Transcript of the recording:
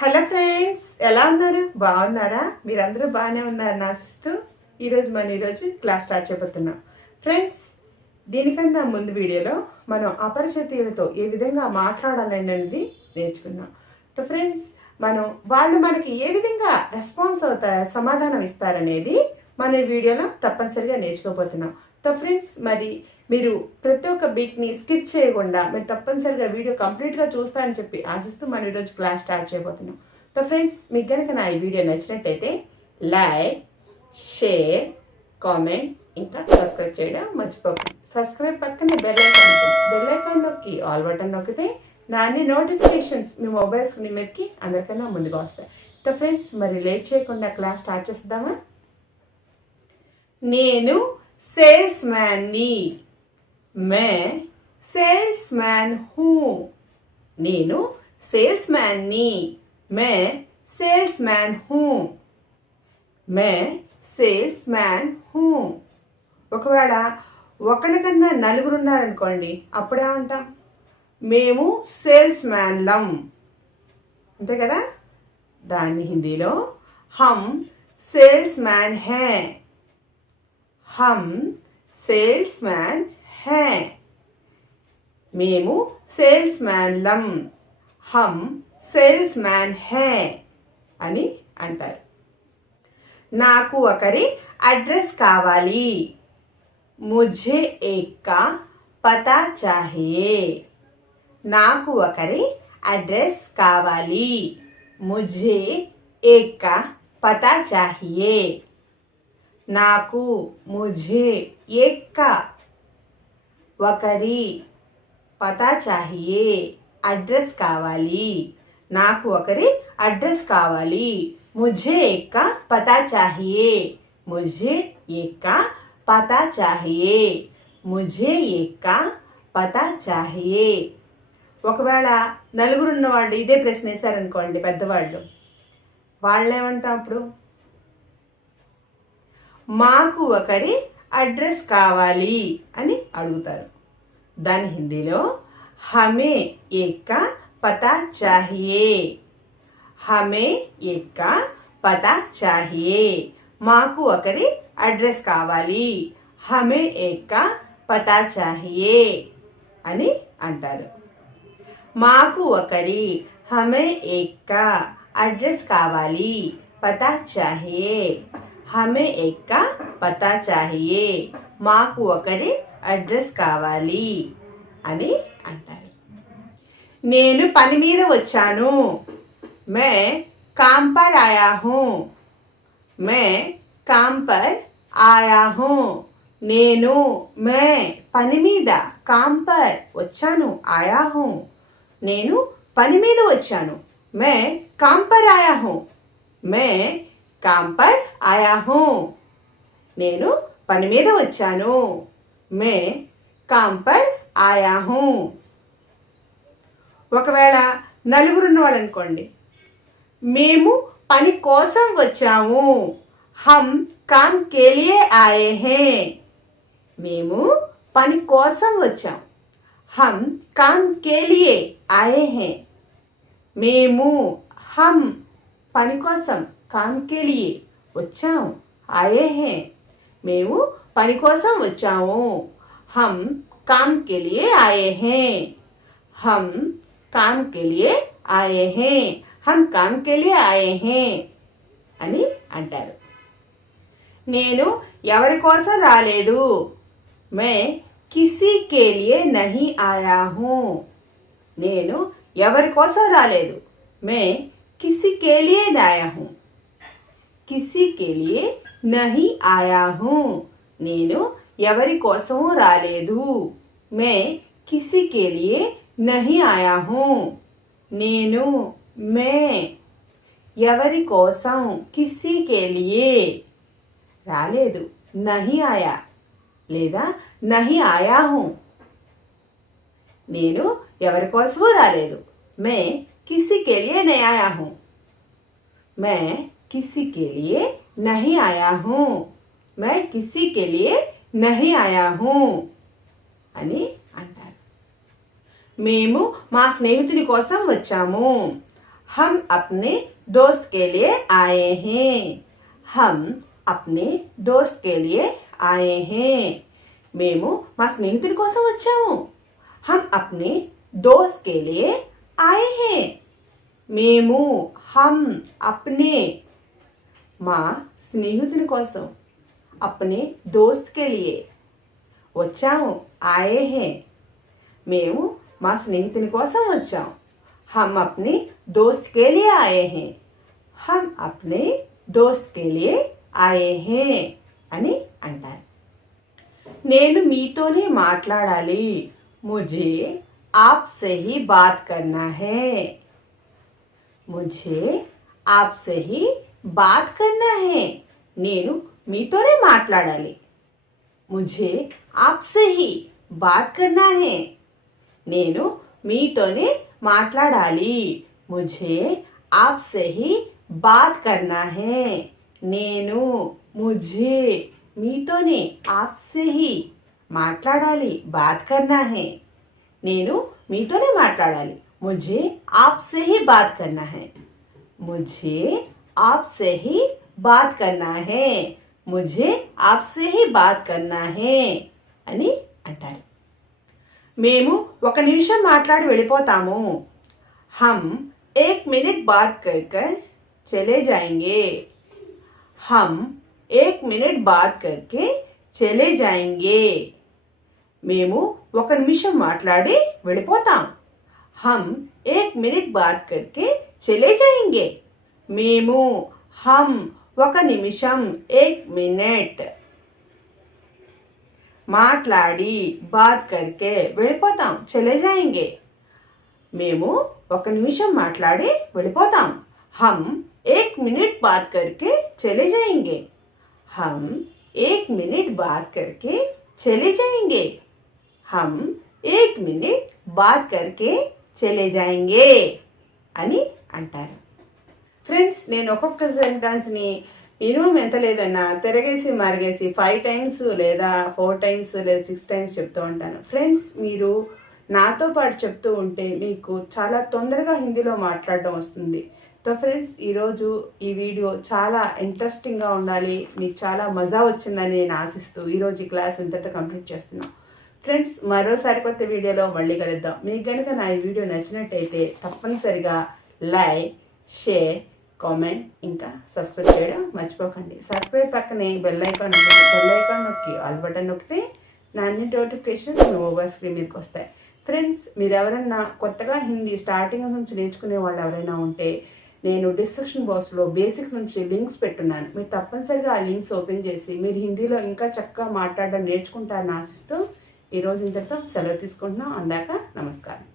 Hello friends ఎలా ఉన్నారు? బాగున్నారా? మీరందరూ బాగానే ఉన్నారు? నాశిస్తూ ఈరోజు మనం ఈరోజు క్లాస్ స్టార్ట్ చేయబోతున్నాం. ఫ్రెండ్స్ దీనికన్నా ముందు వీడియోలో మనం అపరిచితులతో ఏ విధంగా మాట్లాడాలనేది నేర్చుకున్నాం సో ఫ్రెండ్స్ మనం వాళ్ళు మనకి ఏ విధంగా రెస్పాన్స్ అవుతా సమాధానం ఇస్తారనేది మన వీడియోలో తప్పనిసరిగా నేర్చుకోబోతున్నాం. సో ఫ్రెండ్స్ మరి మీరు ప్రతి ఒక్క బిట్ని స్కిప్ చేయకుండా మీరు తప్పనిసరిగా వీడియో కంప్లీట్గా చూస్తారని చెప్పి ఆశిస్తూ మనం ఈరోజు క్లాస్ స్టార్ట్ చేయబోతున్నాం. సో ఫ్రెండ్స్ మీకు కనుక నా ఈ వీడియో నచ్చినట్టయితే లైక్ షేర్ కామెంట్ ఇంకా సబ్స్క్రైబ్ చేయడం మర్చిపోకండి సబ్స్క్రైబ్ పక్కనే బెల్ ఐకాన్ బెల్ ఐకాన్ నొక్కి ఆల్ బటన్ నొక్కితే నా అన్ని నోటిఫికేషన్స్ మీ మొబైల్స్ మీదకి అందరికన్నా ముందుగా వస్తాయి. సో ఫ్రెండ్స్ మరి లేట్ చేయకుండా క్లాస్ స్టార్ట్ చేద్దామా నేను సేల్స్ మ్యాన్ని మే సేల్స్ మ్యాన్ హూ. నేను సేల్స్ మ్యాన్ని మే సేల్స్ మ్యాన్ హూ. మే సేల్స్ మ్యాన్ హూ. ఒకవేళ ఒకరికన్నా నలుగురు ఉన్నారనుకోండి అప్పుడేమంటాం? మేము సేల్స్ మ్యాన్లం అంతే కదా? దాన్ని హిందీలో హమ్ సేల్స్ మ్యాన్ హే. హమ్ సేల్స్ మ్యాన్ హే. మేము సేల్స్ మ్యాన్లం హమ్ సేల్స్ మ్యాన్ హే అని అంటారు. నాకు ఒకరి అడ్రస్ కావాలి. ముఝే ఏక్కా పతా చాహే నాకు ఒకరి అడ్రస్ కావాలి. ముజే ఏక్కా పతా చాహియే. నాకు ముజే ఎక్క ఒకరి పతా చాహియే అడ్రస్ కావాలి. నాకు ఒకరి అడ్రస్ కావాలి. ముజే ఎక్క పతా చాహియే. ముజే ఎక్క పతా చాహియే. ముజే ఎక్క పతా చాహియే. ఒకవేళ నలుగురున్న వాళ్ళు ఇదే ప్రశ్న వేశారనుకోండి పెద్దవాళ్ళు వాళ్ళేమంటాం అప్పుడు? మాకు ఒకరి అడ్రస్ కావాలి అని అడుగుతారు. దాని హిందీలో హమే ఏక పతా చాహియే. హమే ఏక పతా చాహియే. మాకు ఒకరి అడ్రస్ కావాలి. హమే ఏక పతా చాహియే అని అంటారు. మాకు ఒకరి హమే ఏక అడ్రస్ కావాలి. పతా చాహియే. హమే ఏక పతా చాహియే మాకు ఒకరి అడ్రస్ కావాలి అని అంటారు. నేను పని మీద వచ్చాను. మే కాంపర్ పర్ ఆయా హూ మే కాంపర్ ఆయా హూ నేను మే పని మీద కాంపర్ వచ్చాను ఆయా హూ నేను పని మీద వచ్చాను. మే కాంపర్ పర్ ఆయా హూ మే కాంపర్ ఆయా హూ నేను పని మీద వచ్చాను. మే కాంపర్ ఆయాహు. ఒకవేళ నలుగురున్న వాళ్ళనుకోండి మేము పని కోసం వచ్చాము. హమ్ కామ్ కేలియే ఆయే హే మేము పని కోసం వచ్చాం. హమ్ కామ్ కేలియే ఆయే హే మేము హమ్ పని కోసం కామ్ కేలియే వచ్చాం. ఆయే హే మేము పని కోసం వచ్చాము. హమ్ కామ్ కేలియే ఆయే హే. హమ్ కామ్ కేలియే ఆయే హే. హమ్ కామ్ కేలియే ఆయే హే అని అంటారు. నేను ఎవరి కోసం రాలేదు? మే కిసీ కేలియే నహి ఆయా హూ. నేను ఎవరి కోసం రాలేదు? మే కిసి కేలియే నాయా హూ. కిసి కేలియే నహి ఆయా హూ నేను ఎవరి కోసము రాలేదు మే కిసి కేలియే నహి ఆయా హూ నేను మే ఎవరి కోసం కిసి కేలియే రాలేదు నహి ఆయా లేదా నహి ఆయా హూ నేను ఎవరి కోసమూ రాలేదు మే కిసి కేలియే నే ఆయా హూ మే కిసి కేలియే నహి ఆయా హూ మే కిసి కేలియే నహి ఆయా హూ అని అంటారు మేము మా స్నేహితుని కోసం వచ్చాము हम अपने दोस्त के लिए आए हैं हम अपने दोस्त के लिए आए हैं మేము మా స్నేహితుడి కోసం వచ్చాము हम अपने दोस्त के लिए आए हैं మేము हम अपने మా స్నేహితుని కోసం అప్నే దోస్త్ కే లియే వచ్చాము ఆయే హే మేము మా స్నేహితుని కోసం వచ్చాం హమ్ అప్నే దోస్త్ కే లియే ఆయే హే హమ్ అప్నే దోస్త్ కే లియే ఆయే హే అని అంటారు నేను మీతోనే మాట్లాడాలి ముజే आपसे ही बात करना है मुझे आपसे ही बात करना है। नेनु मीतोरे माटलाडाले। मुझे आपसे ही बात करना है। नेनु मीतोने माटलाडाली। मुझे आपसे ही बात करना है। नेनु, मुझे मीतोने आपसे ही माटलाडाली, बात करना है। नेनु मीतोने माटलाडाली। मुझे आपसे ही बात करना है। मुझे आपसे ही बात करना है मुझे आपसे ही बात करना है అని అంటారు మేము ఒక నిమిషం మాట్లాడి వెళ్ళిపోతాము हम एक मिनट बात कर कर चले जाएंगे हम एक मिनट बात करके चले जाएंगे మేము ఒక నిమిషం మాట్లాడి వెళ్ళిపోతాం हम एक मिनट बात करके चले जाएंगे మేము హమ్ ఒక నిమిషం ఏక్ మినిట్ మాట్లాడి బాత్ కరికే వెళ్ళిపోతాం చలే జాయింగే మేము ఒక నిమిషం మాట్లాడి వెళ్ళిపోతాం హమ్ ఏక్ మినిట్ బాత్ కరికే చలే జాయింగే హమ్ ఏక్ మినిట్ బాత్ కరికే చలే జాయింగే హమ్ ఏక్ మినిట్ బాత్ కరికే చలే జాయింగే అని అంటారు ఫ్రెండ్స్ నేను ఒక్కొక్క సెంటెన్స్ని మినిమం ఎంత లేదన్నా తిరగేసి మరిగేసి ఫైవ్ టైమ్స్ లేదా ఫోర్ టైమ్స్ లేదా సిక్స్ టైమ్స్ చెప్తూ ఉంటాను. ఫ్రెండ్స్ మీరు నాతో పాటు చెప్తూ ఉంటే మీకు చాలా తొందరగా హిందీలో మాట్లాడడం వస్తుంది. సో ఫ్రెండ్స్ ఈరోజు ఈ వీడియో చాలా ఇంట్రెస్టింగ్గా ఉండాలి. మీకు చాలా మజా వచ్చిందని నేను ఆశిస్తూ ఈరోజు ఈ క్లాస్ ఇంతటితో కంప్లీట్ చేస్తున్నాం. ఫ్రెండ్స్ మరోసారి కొత్త వీడియోలో మళ్ళీ కలుద్దాం. మీకు కనుక నా ఈ వీడియో నచ్చినట్టయితే తప్పనిసరిగా లైక్ షేర్ కామెంట్ ఇంకా సబ్స్క్రైబ్ చేయడం మర్చిపోకండి. సబ్స్క్రైబ్ పక్కనే బెల్ ఐకాన్ ఉంటుంది బెల్ ఐకాన్ నొక్కి ఆల్ బటన్ నొక్కితే నా అన్ని నోటిఫికేషన్స్ మీ మొబైల్ స్క్రీన్ మీదకి వస్తాయి. ఫ్రెండ్స్ మీరు ఎవరన్నా కొత్తగా హిందీ స్టార్టింగ్ నుంచి నేర్చుకునే వాళ్ళు ఎవరైనా ఉంటే నేను డిస్క్రిప్షన్ బాక్స్లో బేసిక్స్ నుంచి లింక్స్ పెట్టున్నాను. మీరు తప్పనిసరిగా ఆ లింక్స్ ఓపెన్ చేసి మీరు హిందీలో ఇంకా చక్కగా మాట్లాడడం నేర్చుకుంటారని ఆశిస్తూ ఈరోజు ఇంతటితో సెలవు తీసుకుంటున్నాం. అందాక నమస్కారం.